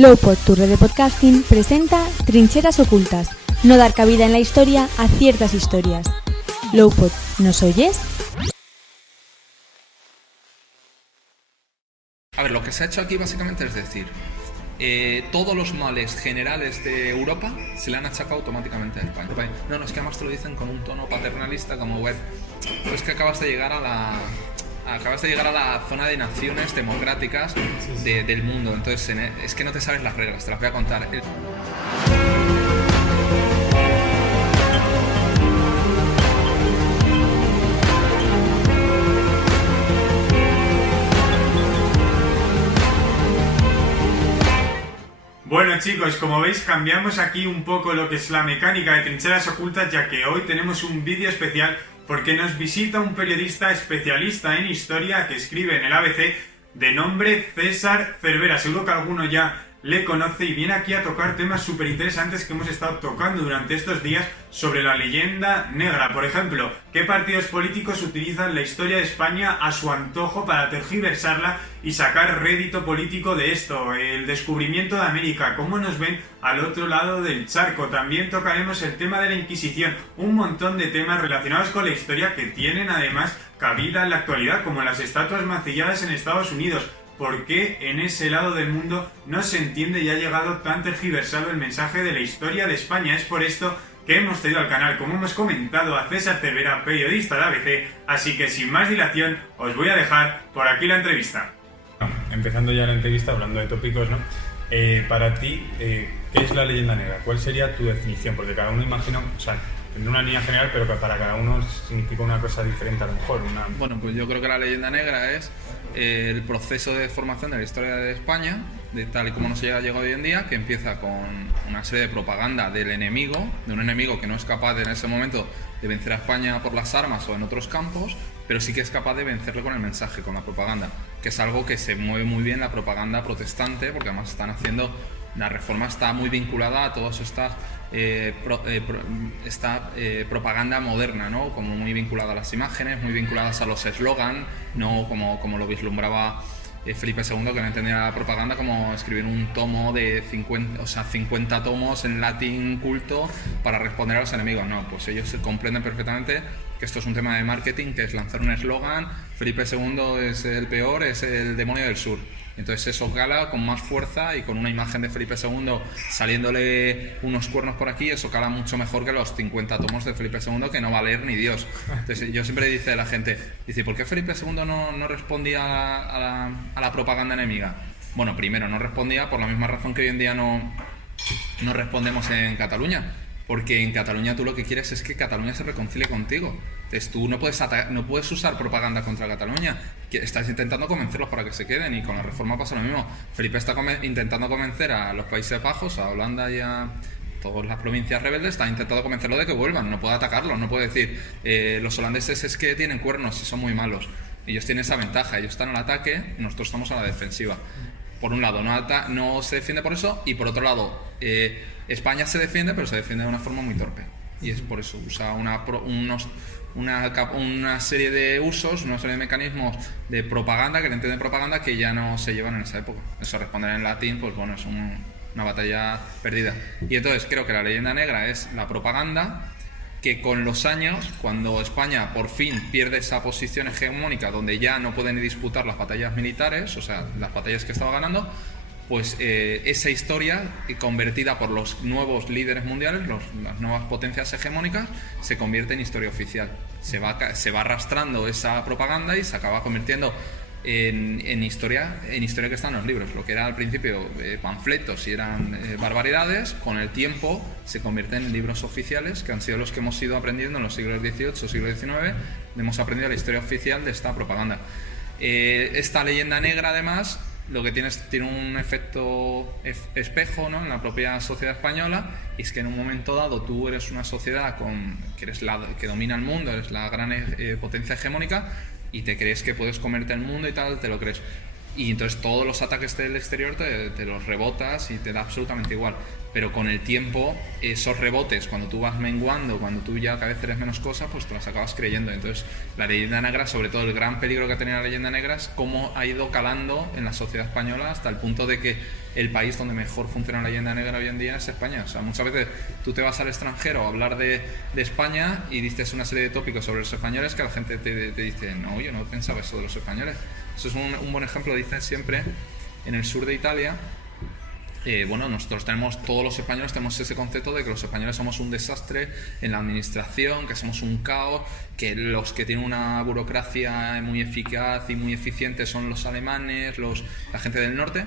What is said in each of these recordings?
Lowpod, tu red de podcasting, presenta Trincheras Ocultas, no dar cabida en la historia a ciertas historias. Lowpod, ¿nos oyes? A ver, lo que se ha hecho aquí básicamente es decir, todos los males generales de Europa se le han achacado automáticamente a España. No, es que además te lo dicen con un tono paternalista como, bueno, pero es que acabas de llegar a la zona de naciones democráticas del mundo, entonces es que no te sabes las reglas, te las voy a contar. Bueno chicos, como veis cambiamos aquí un poco lo que es la mecánica de Trincheras Ocultas, ya que hoy tenemos un vídeo especial porque nos visita un periodista especialista en historia que escribe en el ABC de nombre César Cervera. Seguro que alguno ya le conoce y viene aquí a tocar temas súper interesantes que hemos estado tocando durante estos días sobre la leyenda negra. Por ejemplo, qué partidos políticos utilizan la historia de España a su antojo para tergiversarla y sacar rédito político de esto, el descubrimiento de América, cómo nos ven al otro lado del charco. También tocaremos el tema de la Inquisición, un montón de temas relacionados con la historia que tienen además cabida en la actualidad, como las estatuas mancilladas en Estados Unidos. ¿Por qué en ese lado del mundo no se entiende y ha llegado tan tergiversado el mensaje de la historia de España? Es por esto que hemos traído al canal, como hemos comentado, a César Cervera, periodista de ABC, así que sin más dilación os voy a dejar por aquí la entrevista. Empezando ya la entrevista, hablando de tópicos, ¿no? Para ti, ¿qué es la leyenda negra? ¿Cuál sería tu definición? Porque cada uno imagina, o sea, tendrá una línea general, pero que para cada uno significa una cosa diferente a lo mejor. Bueno, pues yo creo que la leyenda negra es el proceso de formación de la historia de España, de tal y como nos ha llegado hoy en día, que empieza con una serie de propaganda del enemigo, de un enemigo que no es capaz en ese momento de vencer a España por las armas o en otros campos, pero sí que es capaz de vencerle con el mensaje, con la propaganda, que es algo que se mueve muy bien la propaganda protestante, porque además están haciendo, la reforma está muy vinculada a todas estas propaganda moderna, ¿no? Como muy vinculada a las imágenes, muy vinculadas a los eslogan, no como lo vislumbraba Felipe II, que no entendía la propaganda como escribir un tomo de 50 tomos en latín culto para responder a los enemigos. No, pues ellos comprenden perfectamente que esto es un tema de marketing, que es lanzar un eslogan: Felipe II es el peor, es el demonio del sur. Entonces eso cala con más fuerza, y con una imagen de Felipe II saliéndole unos cuernos por aquí, eso cala mucho mejor que los 50 tomos de Felipe II que no va a leer ni Dios. Entonces yo siempre dice a la gente, ¿por qué Felipe II no respondía a la propaganda enemiga? Bueno, primero no respondía por la misma razón que hoy en día no respondemos en Cataluña. Porque en Cataluña tú lo que quieres es que Cataluña se reconcilie contigo. Entonces tú no puedes usar propaganda contra Cataluña. Estás intentando convencerlos para que se queden, y con la reforma pasa lo mismo. Felipe está intentando convencer a los Países Bajos, a Holanda y a todas las provincias rebeldes, está intentando convencerlos de que vuelvan. No puede atacarlos, no puede decir los holandeses es que tienen cuernos y son muy malos. Ellos tienen esa ventaja, ellos están al ataque, nosotros estamos a la defensiva. Por un lado no se defiende por eso, y por otro lado España se defiende, pero se defiende de una forma muy torpe, y es por eso usa una serie de usos, una serie de mecanismos de propaganda, que le entienden propaganda, que ya no se llevan en esa época. Eso, responder en latín, pues bueno, es una batalla perdida. Y entonces creo que la leyenda negra es la propaganda que con los años, cuando España por fin pierde esa posición hegemónica donde ya no puede ni disputar las batallas militares, o sea, las batallas que estaba ganando, pues esa historia, convertida por los nuevos líderes mundiales, las nuevas potencias hegemónicas, se convierte en historia oficial. Se va arrastrando esa propaganda y se acaba convirtiendo en historia que está en los libros. Lo que era al principio panfletos y eran barbaridades, con el tiempo se convierten en libros oficiales, que han sido los que hemos ido aprendiendo en los siglos XVIII, siglo XIX. Hemos aprendido la historia oficial de esta propaganda. Esta leyenda negra, además, lo que tiene un efecto espejo, ¿no?, en la propia sociedad española, y es que en un momento dado tú eres una sociedad que domina el mundo, eres la gran potencia hegemónica, y te crees que puedes comerte el mundo y tal, te lo crees. Y entonces todos los ataques del exterior te los rebotas y te da absolutamente igual. pero con el tiempo esos rebotes, cuando tú vas menguando, cuando tú ya cada vez eres menos cosas, pues te las acabas creyendo. Entonces la leyenda negra, sobre todo el gran peligro que tenía la leyenda negra es cómo ha ido calando en la sociedad española hasta el punto de que el país donde mejor funciona la leyenda negra hoy en día es España. O sea, muchas veces tú te vas al extranjero a hablar de España y dices una serie de tópicos sobre los españoles que la gente te dice, no, yo no pensaba eso de los españoles. Eso es un buen ejemplo, dicen siempre, en el sur de Italia. Bueno, nosotros todos los españoles tenemos ese concepto de que los españoles somos un desastre en la administración, que somos un caos, que los que tienen una burocracia muy eficaz y muy eficiente son los alemanes, la gente del norte.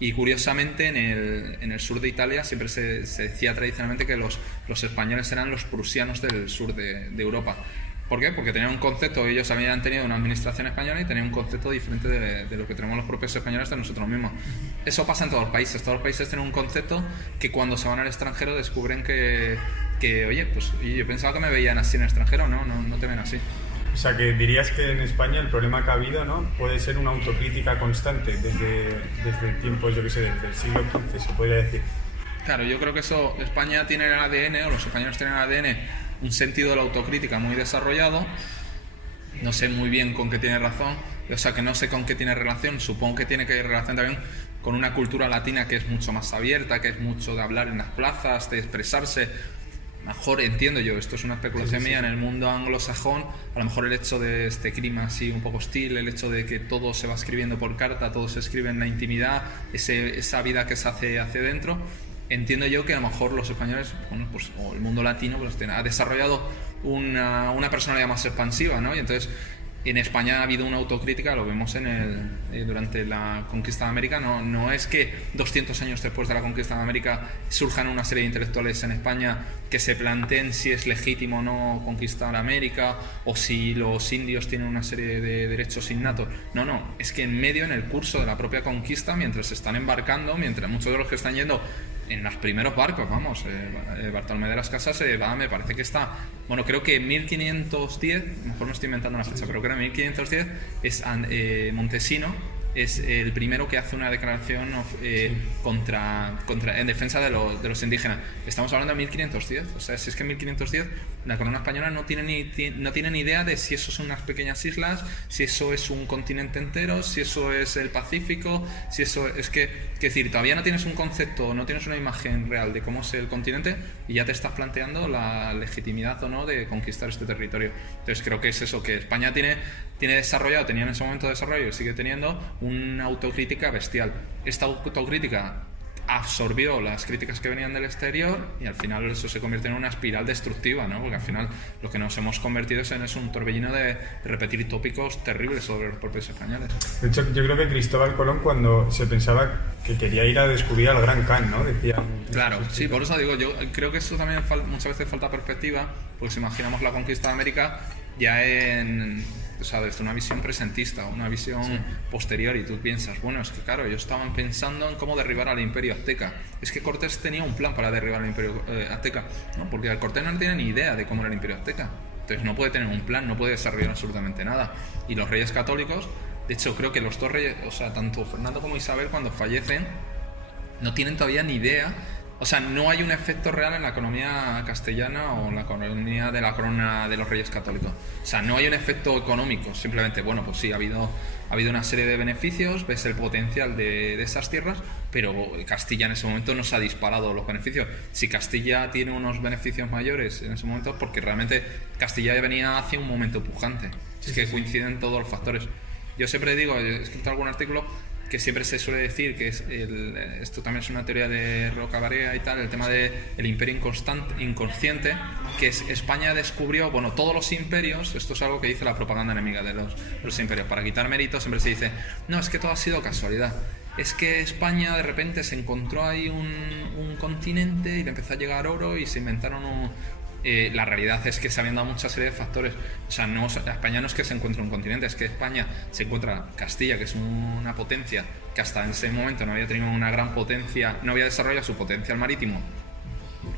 Y curiosamente en el sur de Italia siempre se decía tradicionalmente que los españoles eran los prusianos del sur de Europa. ¿Por qué? Porque tenían un concepto, ellos habían tenido una administración española y tenían un concepto diferente de lo que tenemos los propios españoles de nosotros mismos. Eso pasa en todos los países tienen un concepto que cuando se van al extranjero descubren que oye, pues yo pensaba que me veían así en el extranjero, no te ven así. O sea, que dirías que en España el problema que ha habido, ¿no?, puede ser una autocrítica constante desde tiempos, yo qué sé, desde el siglo XV, se podría decir. Claro, yo creo que eso, España tiene el ADN, o los españoles tienen el ADN, un sentido de la autocrítica muy desarrollado. No sé muy bien con qué tiene razón, o sea, que no sé con qué tiene relación, supongo que tiene que ir relación también con una cultura latina que es mucho más abierta, que es mucho de hablar en las plazas, de expresarse. Mejor entiendo yo, esto es una especulación mía, en el mundo anglosajón, a lo mejor el hecho de este clima así un poco hostil, el hecho de que todo se va escribiendo por carta, todo se escribe en la intimidad, esa vida que se hace hacia dentro, entiendo yo que a lo mejor los españoles, bueno, pues, o el mundo latino, pues ha desarrollado una personalidad más expansiva, ¿no? Y entonces en España ha habido una autocrítica, lo vemos durante la conquista de América. No es que 200 años después de la conquista de América surjan una serie de intelectuales en España que se planteen si es legítimo o no conquistar América o si los indios tienen una serie de derechos innatos. No, es que en medio, en el curso de la propia conquista, mientras se están embarcando, mientras muchos de los que están yendo en los primeros barcos, Bartolomé de las Casas me parece que está, bueno, creo que en 1510, mejor me estoy inventando la fecha, pero creo que en 1510 es Montesino, es el primero que hace una declaración en defensa de los indígenas. Estamos hablando de 1510, o sea, si es que en 1510 la corona española no tiene ni idea de si eso son unas pequeñas islas, si eso es un continente entero, si eso es el Pacífico, si eso es que decir, todavía no tienes un concepto, no tienes una imagen real de cómo es el continente y ya te estás planteando la legitimidad o no de conquistar este territorio. Entonces creo que es eso, que España tenía en ese momento desarrollo y sigue teniendo una autocrítica bestial. Esta autocrítica absorbió las críticas que venían del exterior y al final eso se convierte en una espiral destructiva, ¿no? Porque al final lo que nos hemos convertido es un torbellino de repetir tópicos terribles sobre los propios españoles. De hecho, yo creo que Cristóbal Colón, cuando se pensaba que quería ir a descubrir al Gran Khan, ¿no?, decía. Claro, sí, por eso digo, yo creo que eso también muchas veces falta perspectiva, pues imaginamos la conquista de América ya desde una visión presentista, una visión posterior, y tú piensas, bueno, es que claro, ellos estaban pensando en cómo derribar al Imperio Azteca. Es que Cortés tenía un plan para derribar al Imperio Azteca, ¿no? Porque el Cortés no tiene ni idea de cómo era el Imperio Azteca. Entonces no puede tener un plan, no puede desarrollar absolutamente nada. Y los reyes católicos, de hecho creo que los dos reyes, o sea, tanto Fernando como Isabel, cuando fallecen, no tienen todavía ni idea. O sea, no hay un efecto real en la economía castellana o en la economía de la corona de los Reyes Católicos. O sea, no hay un efecto económico. Simplemente, bueno, pues sí, ha habido una serie de beneficios, ves el potencial de esas tierras, pero Castilla en ese momento no se ha disparado los beneficios. Si Castilla tiene unos beneficios mayores en ese momento, porque realmente Castilla venía hacia un momento pujante. Es que coinciden todos los factores. Yo siempre digo, he escrito algún artículo que siempre se suele decir que esto también es una teoría de Rocabarrea y tal, el tema del imperio inconsciente, que España descubrió, bueno, todos los imperios, esto es algo que dice la propaganda enemiga de los imperios, para quitar méritos siempre se dice, no, es que todo ha sido casualidad, es que España de repente se encontró ahí un continente y le empezó a llegar oro y se inventaron la realidad es que se habían dado muchas serie de factores. O sea, España no es que se encuentre un continente, es que España se encuentra Castilla, que es una potencia que hasta en ese momento no había tenido una gran potencia, no había desarrollado su potencial marítimo,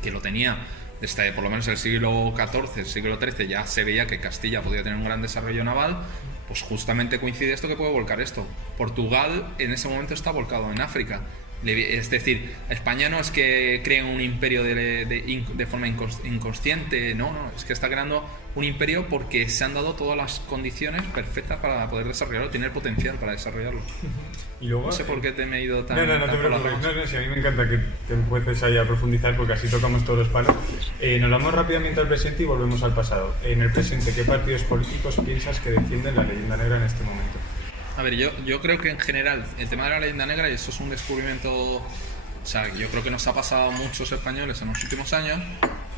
que lo tenía desde por lo menos el siglo XIV, el siglo XIII, ya se veía que Castilla podía tener un gran desarrollo naval. Pues justamente coincide esto que puede volcar esto. Portugal en ese momento está volcado en África. Es decir, España no es que cree un imperio de forma inconsciente, no, es que está creando un imperio porque se han dado todas las condiciones perfectas para poder desarrollarlo, tiene el potencial para desarrollarlo. Y luego, no sé por qué te me he ido tan... No te tan por las preocupes, ramas. no, si a mí me encanta que te empieces ahí a profundizar porque así tocamos todos los palos. Nos vamos rápidamente al presente y volvemos al pasado. En el presente, ¿qué partidos políticos piensas que defienden la leyenda negra en este momento? A ver, yo creo que en general el tema de la leyenda negra, y eso es un descubrimiento, o sea, yo creo que nos ha pasado a muchos españoles en los últimos años.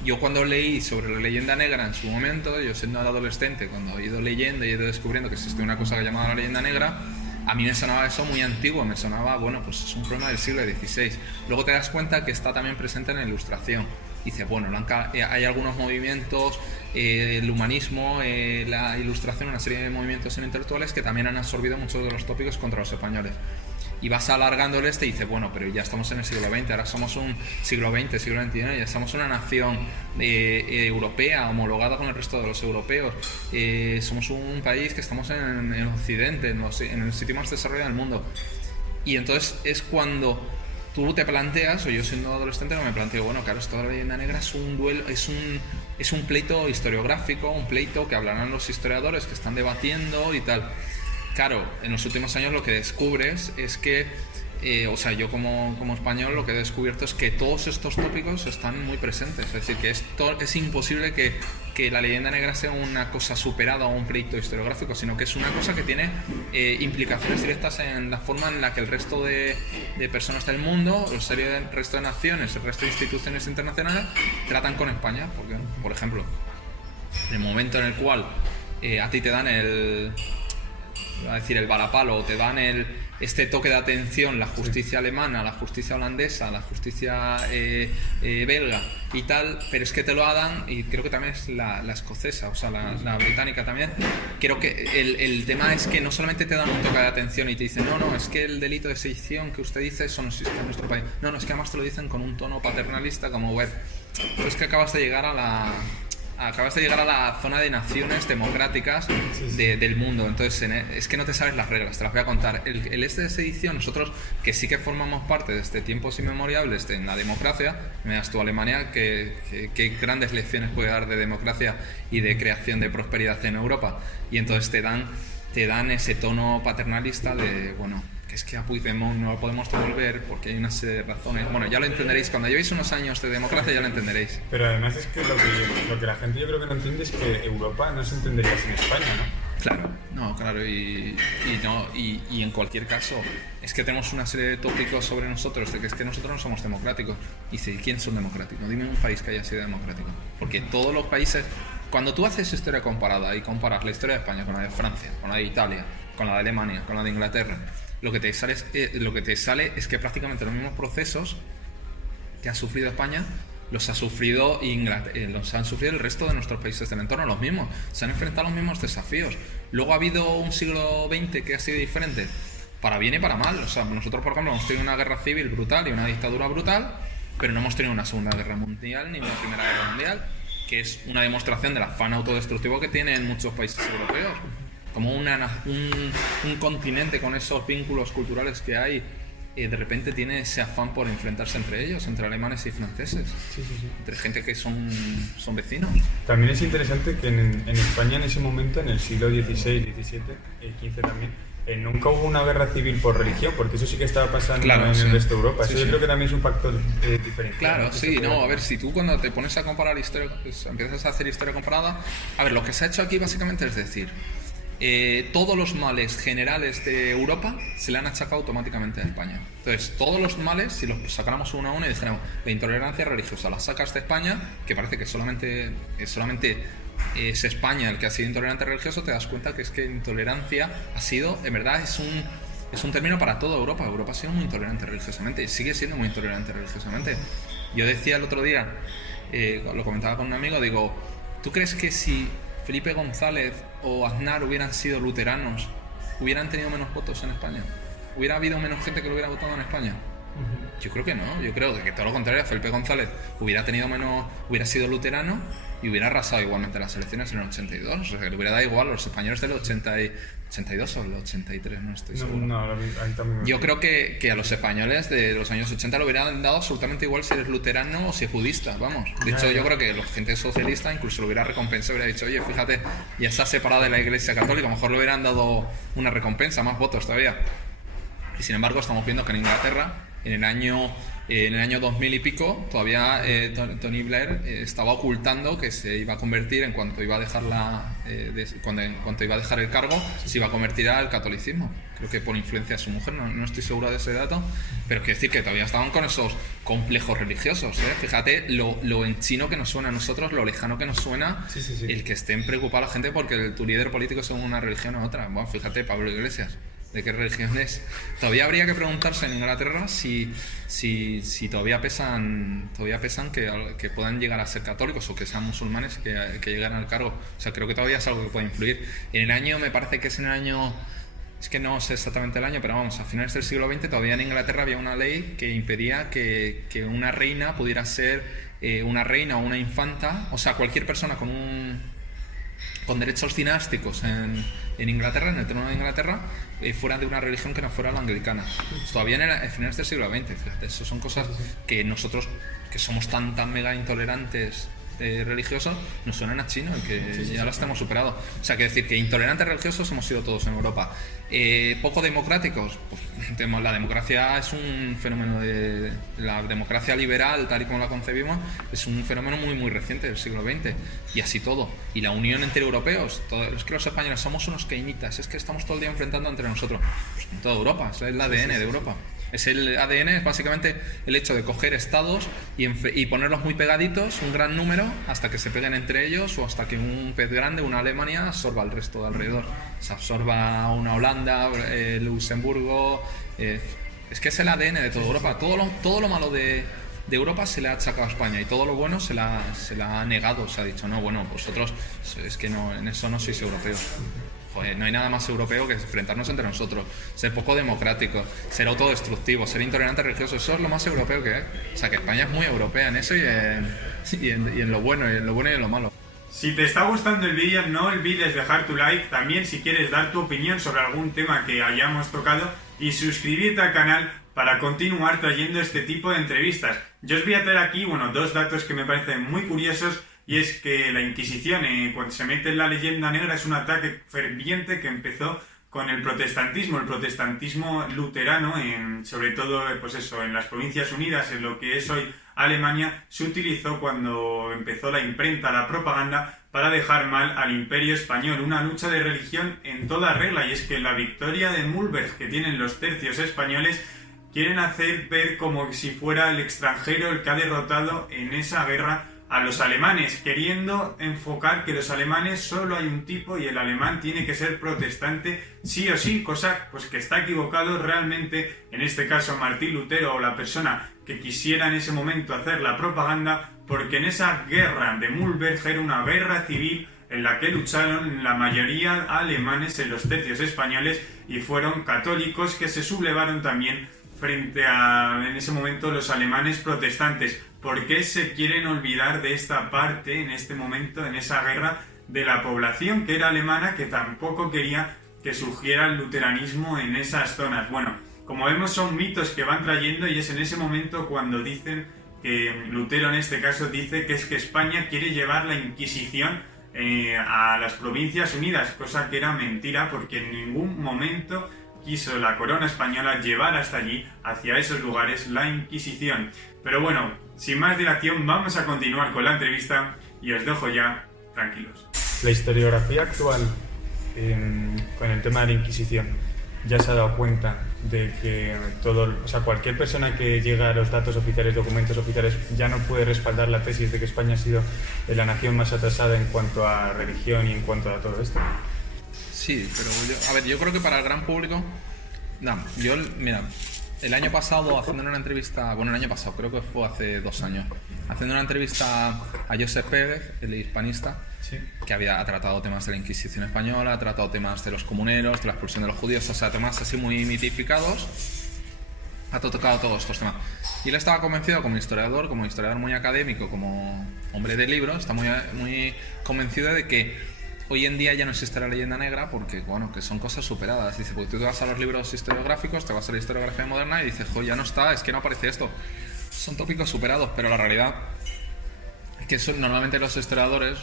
Yo cuando leí sobre la leyenda negra en su momento, yo siendo adolescente, cuando he ido leyendo y he ido descubriendo que existe una cosa llamada la leyenda negra, a mí me sonaba eso muy antiguo, me sonaba, bueno, pues es un problema del siglo XVI. Luego te das cuenta que está también presente en la Ilustración. Dice, bueno, hay algunos movimientos, el humanismo, la Ilustración, una serie de movimientos intelectuales que también han absorbido muchos de los tópicos contra los españoles. Y vas alargando el y dices, bueno, pero ya estamos en el siglo XX, ahora somos un siglo XX, siglo XXI, ya estamos una nación europea, homologada con el resto de los europeos. Somos un país que estamos en el Occidente, en el sitio más desarrollado del mundo. Y entonces es cuando tú te planteas, o yo siendo adolescente me planteo, bueno, claro, esto de la leyenda negra es un duelo, es un pleito historiográfico, un pleito que hablarán los historiadores que están debatiendo y tal. Claro, en los últimos años lo que descubres es que, o sea, yo como español lo que he descubierto es que todos estos tópicos están muy presentes. Es decir, que es imposible que la leyenda negra sea una cosa superada o un pleito historiográfico, sino que es una cosa que tiene implicaciones directas en la forma en la que el resto de personas del mundo, el resto de naciones, el resto de instituciones internacionales tratan con España. Porque, por ejemplo, en el momento en el cual a ti te dan el varapalo, o te dan este toque de atención, la justicia alemana, la justicia holandesa, la justicia belga y tal, pero es que te lo dan, y creo que también es la escocesa, o sea, la británica también. Creo que el tema es que no solamente te dan un toque de atención y te dicen, no, es que el delito de sedición que usted dice, eso no existe en nuestro país. No, es que además te lo dicen con un tono paternalista, como ver, es que acabas de llegar a la zona de naciones democráticas del mundo. Entonces es que no te sabes las reglas, te las voy a contar. El de sedición, nosotros que sí que formamos parte desde tiempos inmemoriales en la democracia, me das tú Alemania, que grandes lecciones puede dar de democracia y de creación de prosperidad en Europa. Y entonces te dan ese tono paternalista de, bueno, que es que a Puigdemont no lo podemos devolver porque hay una serie de razones. Bueno, ya lo entenderéis, cuando llevéis unos años de democracia ya lo entenderéis. Pero además es que lo que la gente yo creo que no entiende es que Europa no se entendería sin España, ¿no? Claro, y en cualquier caso es que tenemos una serie de tópicos sobre nosotros de que es que nosotros no somos democráticos. Y dice, ¿quiénes son democráticos? Dime un país que haya sido democrático. Porque todos los países, cuando tú haces historia comparada y comparas la historia de España con la de Francia, con la de Italia, con la de Alemania, con la de Inglaterra, lo que te sale es que prácticamente los mismos procesos que ha sufrido España los ha sufrido los han sufrido el resto de nuestros países del entorno, los mismos. Se han enfrentado a los mismos desafíos. Luego ha habido un siglo XX que ha sido diferente, para bien y para mal. O sea, nosotros, por ejemplo, hemos tenido una guerra civil brutal y una dictadura brutal, pero no hemos tenido una Segunda Guerra Mundial ni una Primera Guerra Mundial, que es una demostración del afán autodestructivo que tienen muchos países europeos. Como un continente con esos vínculos culturales que hay, de repente tiene ese afán por enfrentarse entre ellos, entre alemanes y franceses, entre gente que son vecinos. También es interesante que en España en ese momento, en el siglo XVI, XVII, XV también, nunca hubo una guerra civil por religión, porque eso sí que estaba pasando en el resto de Europa. Eso yo creo que también es un factor diferencial. Claro, a ver, si tú cuando te pones a comparar historia, pues, empiezas a hacer historia comparada, a ver, lo que se ha hecho aquí básicamente es decir, todos los males generales de Europa se le han achacado automáticamente a España. Entonces, todos los males, si los sacáramos uno a uno y dijéramos, la intolerancia religiosa la sacas de España, que parece que solamente es España el que ha sido intolerante religioso, te das cuenta que es que intolerancia ha sido, en verdad, es un término para toda Europa. Europa ha sido muy intolerante religiosamente y sigue siendo muy intolerante religiosamente. Yo decía el otro día, lo comentaba con un amigo, digo, ¿tú crees que si Felipe González o Aznar hubieran sido luteranos, hubieran tenido menos votos en España? ¿Hubiera habido menos gente que lo hubiera votado en España? Yo creo que no. Yo creo que todo lo contrario. Felipe González hubiera sido luterano y hubiera arrasado igualmente las elecciones en el 82. O sea, que le hubiera dado igual a los españoles del 82 o el 83, no estoy seguro. Ahí también Yo creo que a los españoles de los años 80 le hubieran dado absolutamente igual si eres luterano o si es budista, vamos. De hecho, yo creo que la gente socialista incluso lo hubiera recompensado, hubiera dicho, oye, fíjate, ya está separada de la Iglesia Católica, a lo mejor le hubieran dado una recompensa, más votos todavía. Y sin embargo, estamos viendo que en Inglaterra, en el año 2000 y pico, todavía Tony Blair estaba ocultando que se iba a convertir, en cuanto iba a dejar en cuanto iba a dejar el cargo, se iba a convertir al catolicismo. Creo que por influencia de su mujer, no estoy seguro de ese dato, pero quiero decir que todavía estaban con esos complejos religiosos, ¿eh? Fíjate lo en chino que nos suena a nosotros, lo lejano que nos suena el que estén preocupada la gente porque tu líder político es una religión o otra. Bueno, fíjate, Pablo Iglesias. ¿De qué religión es? Todavía habría que preguntarse en Inglaterra si todavía pesan que puedan llegar a ser católicos o que sean musulmanes que lleguen al cargo. O sea, creo que todavía es algo que puede influir. En el año, me parece que es en el año... Es que no sé exactamente el año, pero vamos, a finales del siglo XX todavía en Inglaterra había una ley que impedía que una reina pudiera ser una reina o una infanta, o sea, cualquier persona con derechos dinásticos en Inglaterra, en el trono de Inglaterra, fuera de una religión que no fuera la anglicana. Todavía en finales del siglo XX, fíjate, eso son cosas que nosotros, que somos tan mega intolerantes religiosos, nos suenan a chino y que ya las hemos superado. O sea, que decir que intolerantes religiosos hemos sido todos en Europa. Poco democráticos, pues, la democracia es un fenómeno la democracia liberal, tal y como la concebimos, es un fenómeno muy reciente del siglo XX, y así todo. Y la unión entre europeos, es que los españoles somos unos keinitas, es que estamos todo el día enfrentando entre nosotros. Pues en toda Europa, es el ADN de Europa. Es el ADN, es básicamente el hecho de coger estados y ponerlos muy pegaditos, un gran número, hasta que se peguen entre ellos o hasta que un pez grande, una Alemania, absorba el resto de alrededor. Se absorba una Holanda, Luxemburgo. Es que es el ADN de toda Europa. Todo lo malo de Europa se le ha achacado a España y todo lo bueno se la ha negado. Se ha dicho, no, bueno, vosotros es que no, en eso no sois europeos. Joder, no hay nada más europeo que enfrentarnos entre nosotros, ser poco democrático, ser autodestructivo, ser intolerante religioso. Eso es lo más europeo que es. O sea, que España es muy europea en eso y en lo bueno, y en lo malo. Si te está gustando el vídeo, no olvides dejar tu like, también si quieres dar tu opinión sobre algún tema que hayamos tocado, y suscribirte al canal para continuar trayendo este tipo de entrevistas. Yo os voy a traer aquí, dos datos que me parecen muy curiosos. Y es que la Inquisición, cuando se mete en la leyenda negra, es un ataque ferviente que empezó con el protestantismo luterano, sobre todo en las Provincias Unidas, en lo que es hoy Alemania, se utilizó cuando empezó la imprenta, la propaganda, para dejar mal al Imperio Español. Una lucha de religión en toda regla, y es que la victoria de Mühlberg que tienen los tercios españoles quieren hacer ver como si fuera el extranjero el que ha derrotado en esa guerra a los alemanes, queriendo enfocar que los alemanes solo hay un tipo y el alemán tiene que ser protestante sí o sí, cosa pues que está equivocado realmente. En este caso Martín Lutero o la persona que quisiera en ese momento hacer la propaganda, porque en esa guerra de Mühlberg era una guerra civil en la que lucharon la mayoría alemanes en los tercios españoles y fueron católicos que se sublevaron también frente a, en ese momento, los alemanes protestantes. ¿Por qué se quieren olvidar de esta parte en este momento, en esa guerra, de la población que era alemana, que tampoco quería que surgiera el luteranismo en esas zonas? Bueno, como vemos son mitos que van trayendo, y es en ese momento cuando dicen que Lutero en este caso dice que es que España quiere llevar la Inquisición a las Provincias Unidas, cosa que era mentira, porque en ningún momento quiso la corona española llevar hasta allí, hacia esos lugares, la Inquisición. Pero bueno, sin más dilación, vamos a continuar con la entrevista y os dejo ya tranquilos. La historiografía actual con el tema de la Inquisición ya se ha dado cuenta de que cualquier persona que llega a los datos oficiales, documentos oficiales, ya no puede respaldar la tesis de que España ha sido la nación más atrasada en cuanto a religión y en cuanto a todo esto. Sí, pero yo creo que para el gran público, mira, el año pasado haciendo una entrevista, el año pasado, creo que fue hace 2 años, haciendo una entrevista a Josep Pérez, el hispanista, sí, que ha tratado temas de la Inquisición española, ha tratado temas de los comuneros, de la expulsión de los judíos, o sea, temas así muy mitificados. ha tocado todos estos temas. Y él estaba convencido como historiador muy académico, como hombre de libros, está muy convencido de que hoy en día ya no existe la leyenda negra porque, bueno, que son cosas superadas. Dice, porque tú te vas a los libros historiográficos, te vas a la historiografía moderna y dices, jo, ya no está, es que no aparece esto. Son tópicos superados, pero la realidad es que normalmente los historiadores...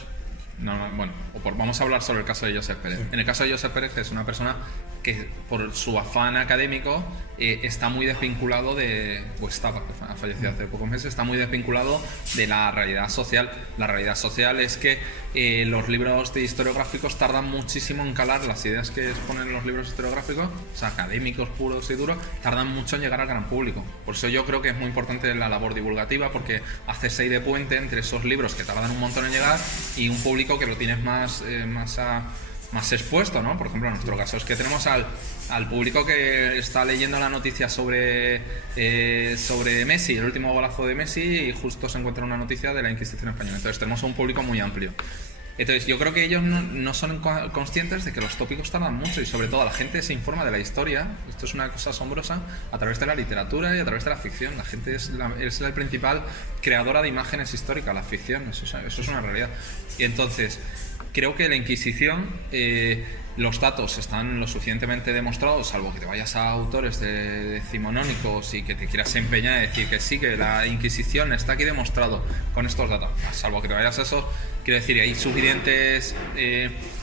vamos a hablar sobre el caso de Josep Pérez. En el caso de Josep Pérez es una persona que por su afán académico está muy desvinculado ha fallecido hace pocos meses, está muy desvinculado de la realidad social. La realidad social es que los libros historiográficos tardan muchísimo en calar las ideas que exponen los libros historiográficos, o sea, académicos puros y duros, tardan mucho en llegar al gran público. Por eso yo creo que es muy importante la labor divulgativa, porque haces ahí de puente entre esos libros que tardan un montón en llegar y un público que lo tienes más expuesto, ¿no? Por ejemplo, en nuestro caso es que tenemos al público que está leyendo la noticia sobre Messi, el último golazo de Messi, y justo se encuentra una noticia de la Inquisición española. Entonces tenemos un público muy amplio. Entonces yo creo que ellos no son conscientes de que los tópicos tardan mucho, y sobre todo la gente se informa de la historia, esto es una cosa asombrosa, a través de la literatura y a través de la ficción. La gente es la principal creadora de imágenes históricas, la ficción, eso es una realidad. Y entonces creo que la Inquisición, los datos están lo suficientemente demostrados, salvo que te vayas a autores decimonónicos y que te quieras empeñar y decir que sí, que la Inquisición está aquí demostrado con estos datos, salvo que te vayas a eso. Quiero decir, hay suficientes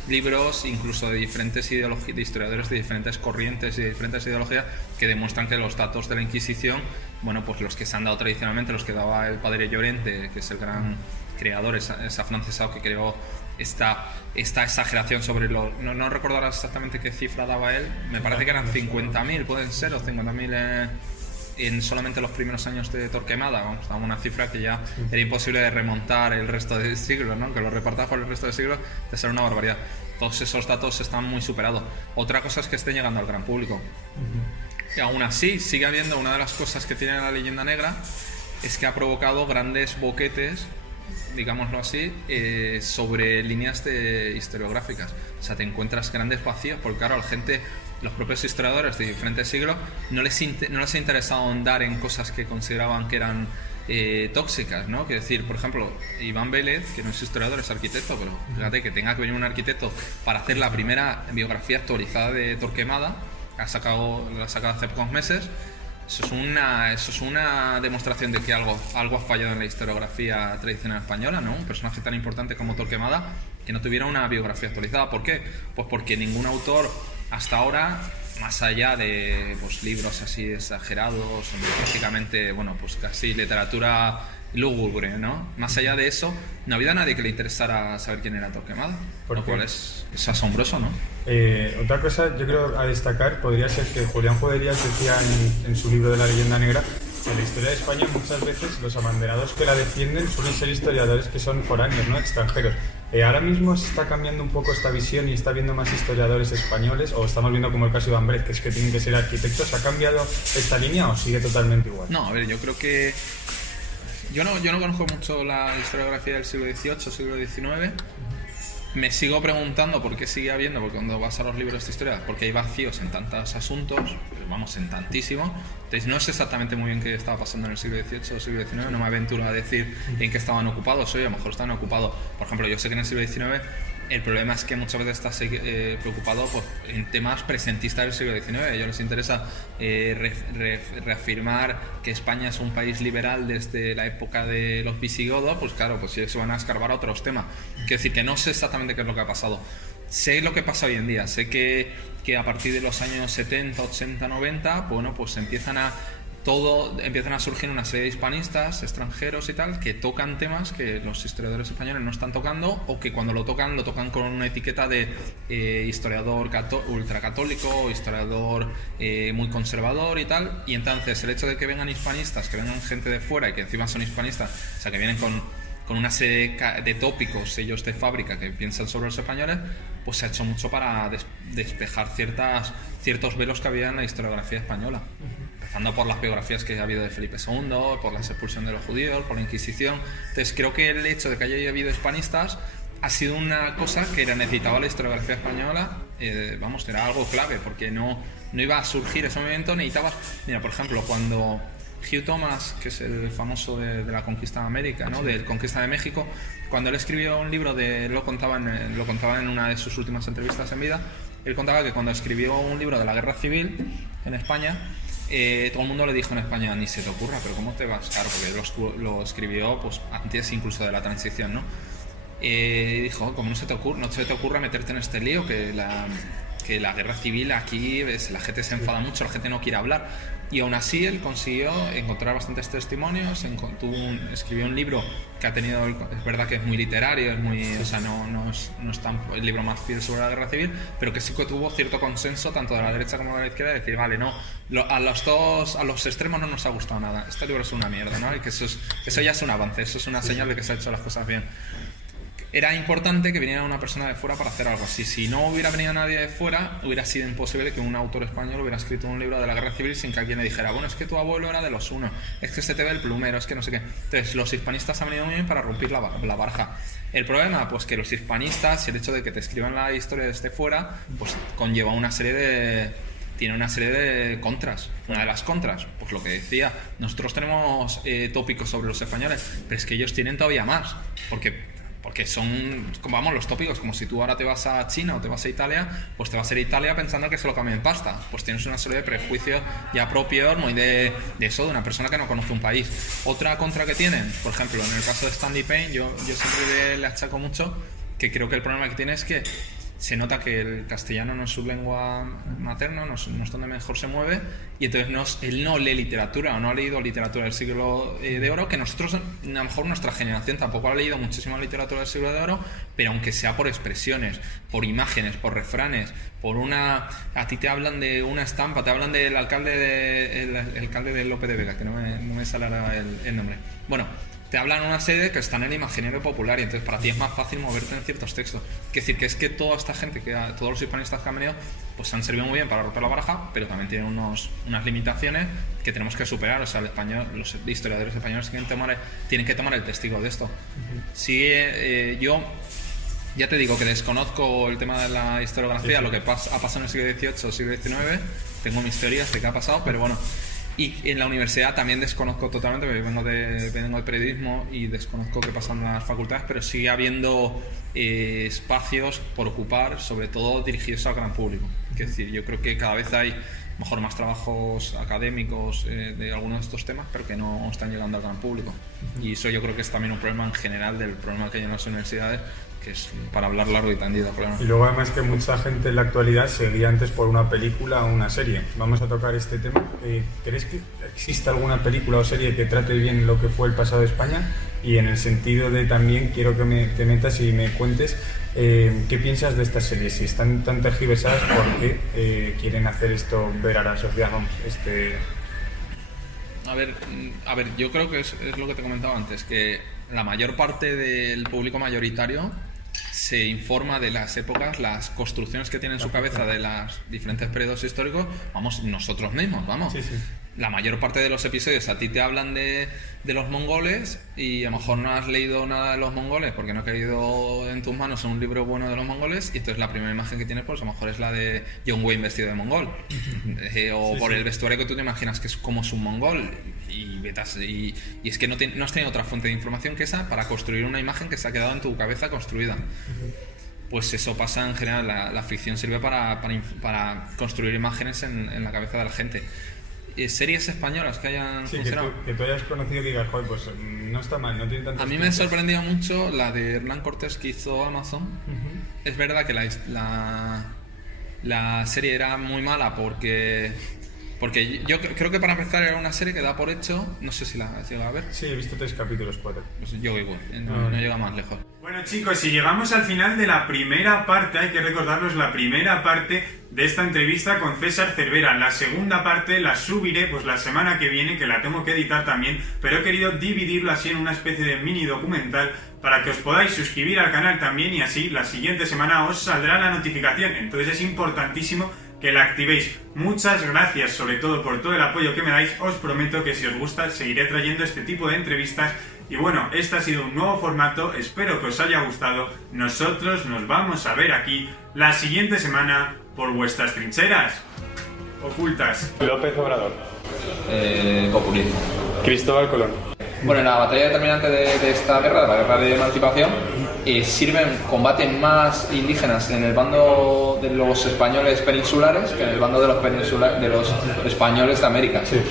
libros, incluso de diferentes de historiadores de diferentes corrientes y de diferentes ideologías, que demuestran que los datos de la Inquisición, bueno, pues los que se han dado tradicionalmente, los que daba el padre Llorente, que es el gran creador, es afrancesado, que creó esta exageración sobre no recuerdo ahora exactamente qué cifra daba él, me parece que eran 50.000, pueden ser, o 50.000 en solamente los primeros años de Torquemada. Vamos, daba una cifra que ya era imposible de remontar el resto del siglo, ¿no? Que lo repartas por el resto del siglo de ser una barbaridad. Todos esos datos están muy superados. Otra cosa es que estén llegando al gran público. Y aún así sigue habiendo, una de las cosas que tiene la leyenda negra es que ha provocado grandes boquetes, digámoslo así, sobre líneas historiográficas. O sea, te encuentras grandes vacíos, porque claro, los propios historiadores de diferentes siglos no les ha interesado ahondar en cosas que consideraban que eran tóxicas, ¿no? Quiero decir, por ejemplo, Iván Vélez, que no es historiador, es arquitecto, pero fíjate que tenga que venir un arquitecto para hacer la primera biografía actualizada de Torquemada, la ha sacado hace pocos meses. Eso es una demostración de que algo ha fallado en la historiografía tradicional española, ¿no? Un personaje tan importante como Torquemada que no tuviera una biografía actualizada. ¿Por qué? Pues porque ningún autor hasta ahora, más allá de libros así exagerados, prácticamente, bueno, pues casi literatura lúgubre, ¿no? Más allá de eso, no había nadie que le interesara saber quién era Torquemada, lo cual es asombroso, ¿no? Otra cosa, yo creo, a destacar podría ser que Julián Juderías decía en su libro de la leyenda negra que en la historia de España muchas veces los abanderados que la defienden suelen ser historiadores que son foráneos, ¿no? Extranjeros. Ahora mismo se está cambiando un poco esta visión y está viendo más historiadores españoles, o estamos viendo como el caso de Iván Vélez, que es que tienen que ser arquitectos. ¿Ha cambiado esta línea o sigue totalmente igual? No, a ver, yo creo que... Yo no conozco mucho la historiografía del siglo XVIII, siglo XIX. Me sigo preguntando por qué sigue habiendo, porque cuando vas a los libros de historia, porque hay vacíos en tantos asuntos, vamos, en tantísimos. Entonces no sé exactamente muy bien qué estaba pasando en el siglo XVIII o siglo XIX, no me aventuro a decir en qué estaban ocupados. Hoy a lo mejor estaban ocupados, por ejemplo, yo sé que en el siglo XIX el problema es que muchas veces estás preocupado en temas presentistas del siglo XIX. A ellos les interesa reafirmar que España es un país liberal desde la época de los visigodos, pues claro, pues se van a escarbar a otros temas. Quiero decir que no sé exactamente qué es lo que ha pasado. Sé lo que pasa hoy en día, sé que a partir de los años 70, 80, 90, bueno, pues empiezan a surgir una serie de hispanistas extranjeros y tal que tocan temas que los historiadores españoles no están tocando, o que cuando lo tocan con una etiqueta de historiador ultracatólico o historiador muy conservador y tal. Y entonces el hecho de que vengan hispanistas, que vengan gente de fuera y que encima son hispanistas, o sea, que vienen con una serie de tópicos, sellos de fábrica que piensan sobre los españoles, pues se ha hecho mucho para despejar ciertos velos que había en la historiografía española. Empezando por las biografías que ha habido de Felipe II, por la expulsión de los judíos, por la Inquisición. Entonces creo que el hecho de que haya habido hispanistas ha sido una cosa que necesitaba la historiografía española, era algo clave, porque no no iba a surgir ese movimiento, necesitabas... Mira, por ejemplo, cuando Hugh Thomas, que es el famoso de la conquista de América, ¿no? De la conquista de México, cuando él escribió un libro, lo contaba en una de sus últimas entrevistas en vida, él contaba que cuando escribió un libro de la guerra civil en España, todo el mundo le dijo en España, ni se te ocurra, pero ¿cómo te vas? Claro, porque lo escribió pues, antes incluso de la transición, ¿no? Dijo, ¿cómo no se te ocurra meterte en este lío? Que la guerra civil aquí, la gente se enfada mucho, la gente no quiere hablar. Y aún así él consiguió encontrar bastantes testimonios, escribió un libro que ha tenido, es verdad que es muy literario, es muy, o sea, no es tan el libro más fiel sobre la guerra civil, pero que sí que tuvo cierto consenso tanto de la derecha como de la izquierda, de decir, vale, no, a los extremos no nos ha gustado nada, este libro es una mierda, ¿no? Y que eso ya es un avance, eso es una señal de que se han hecho las cosas bien. Era importante que viniera una persona de fuera para hacer algo así. Si no hubiera venido nadie de fuera, hubiera sido imposible que un autor español hubiera escrito un libro de la guerra civil sin que alguien le dijera, bueno, es que tu abuelo era de los unos, es que se te ve el plumero, es que no sé qué. Entonces, los hispanistas han venido muy bien para romper la baraja. El problema, pues que los hispanistas, y el hecho de que te escriban la historia desde fuera, pues conlleva tiene una serie de contras. Una de las contras, pues lo que decía, nosotros tenemos tópicos sobre los españoles, pero es que ellos tienen todavía más, porque son, vamos, los tópicos, como si tú ahora te vas a China o te vas a Italia, pues te vas a ir a Italia pensando que se lo cambian pasta. Pues tienes una serie de prejuicios ya propios, muy de eso, de una persona que no conoce un país. Otra contra que tienen, por ejemplo, en el caso de Stanley Payne, yo siempre le achaco mucho que creo que el problema que tiene es que se nota que el castellano no es su lengua materna, no es donde mejor se mueve, y entonces él no lee literatura, o no ha leído literatura del siglo de oro, que nosotros, a lo mejor nuestra generación tampoco ha leído muchísima literatura del siglo de oro, pero aunque sea por expresiones, por imágenes, por refranes, a ti te hablan de una estampa, te hablan del alcalde de Lope de Vega, que no me sale ahora el nombre. Bueno, te hablan una serie que está en el imaginario popular y entonces para ti es más fácil moverte en ciertos textos. Es decir, que es que toda esta gente, todos los hispanistas que han venido, pues han servido muy bien para romper la baraja, pero también tienen unas limitaciones que tenemos que superar. O sea, los historiadores españoles tienen que tomar el testigo de esto. Sí, yo ya te digo que desconozco el tema de la historiografía, lo que ha pasado en el siglo XVIII o siglo XIX, tengo mis teorías de qué ha pasado, pero bueno. Y en la universidad también desconozco totalmente, porque vengo de periodismo y desconozco qué pasa en las facultades, pero sigue habiendo espacios por ocupar, sobre todo dirigidos al gran público. Es decir, yo creo que cada vez hay mejor más trabajos académicos de algunos de estos temas, pero que no están llegando al gran público. Y eso yo creo que es también un problema en general del problema que hay en las universidades, que es para hablar largo y tendido, claro. Y luego además que mucha gente en la actualidad se guía antes por una película o una serie. Vamos a tocar este tema. ¿Crees que existe alguna película o serie que trate bien lo que fue el pasado de España? Y en el sentido de también quiero que te metas y me cuentes qué piensas de estas series, si están tan tergiversadas, ¿por qué quieren hacer esto, ver a la sociedad? A ver, yo creo que es lo que te comentaba antes, que la mayor parte del público mayoritario se informa de las épocas, las construcciones que tiene en su cabeza de los diferentes periodos históricos, nosotros mismos, vamos. Sí. La mayor parte de los episodios a ti te hablan de los mongoles y a lo mejor no has leído nada de los mongoles porque no ha caído en tus manos un libro bueno de los mongoles, y entonces la primera imagen que tienes pues a lo mejor es la de John Wayne vestido de mongol, el vestuario que tú te imaginas que es como es un mongol, y es que no has tenido otra fuente de información que esa para construir una imagen que se ha quedado en tu cabeza construida. Pues eso pasa en general, la ficción sirve para construir imágenes en la cabeza de la gente. Series españolas que hayan funcionado. Que tú hayas conocido y digas, joder, pues no está mal, no tiene tantas. A mí me ha sorprendido mucho la de Hernán Cortés que hizo Amazon. Es verdad que la serie era muy mala porque yo creo que para empezar era una serie que da por hecho, no sé si la has llegado a ver. Sí, he visto 3 capítulos, 4. Pues yo igual, no llega más lejos. Bueno chicos, si llegamos al final de la primera parte, hay que recordaros la primera parte de esta entrevista con César Cervera. La segunda parte la subiré pues la semana que viene, que la tengo que editar también, pero he querido dividirlo así en una especie de mini documental para que os podáis suscribir al canal también, y así la siguiente semana os saldrá la notificación. Entonces es importantísimo que la activéis. Muchas gracias sobre todo por todo el apoyo que me dais. Os prometo que si os gusta seguiré trayendo este tipo de entrevistas. Y bueno, este ha sido un nuevo formato, espero que os haya gustado. Nosotros nos vamos a ver aquí la siguiente semana por vuestras trincheras. ocultas. López Obrador. Populismo. Cristóbal Colón. Bueno, en la batalla determinante de esta guerra, de la guerra de emancipación, combaten más indígenas en el bando de los españoles peninsulares que en el bando de los españoles de América. Sí.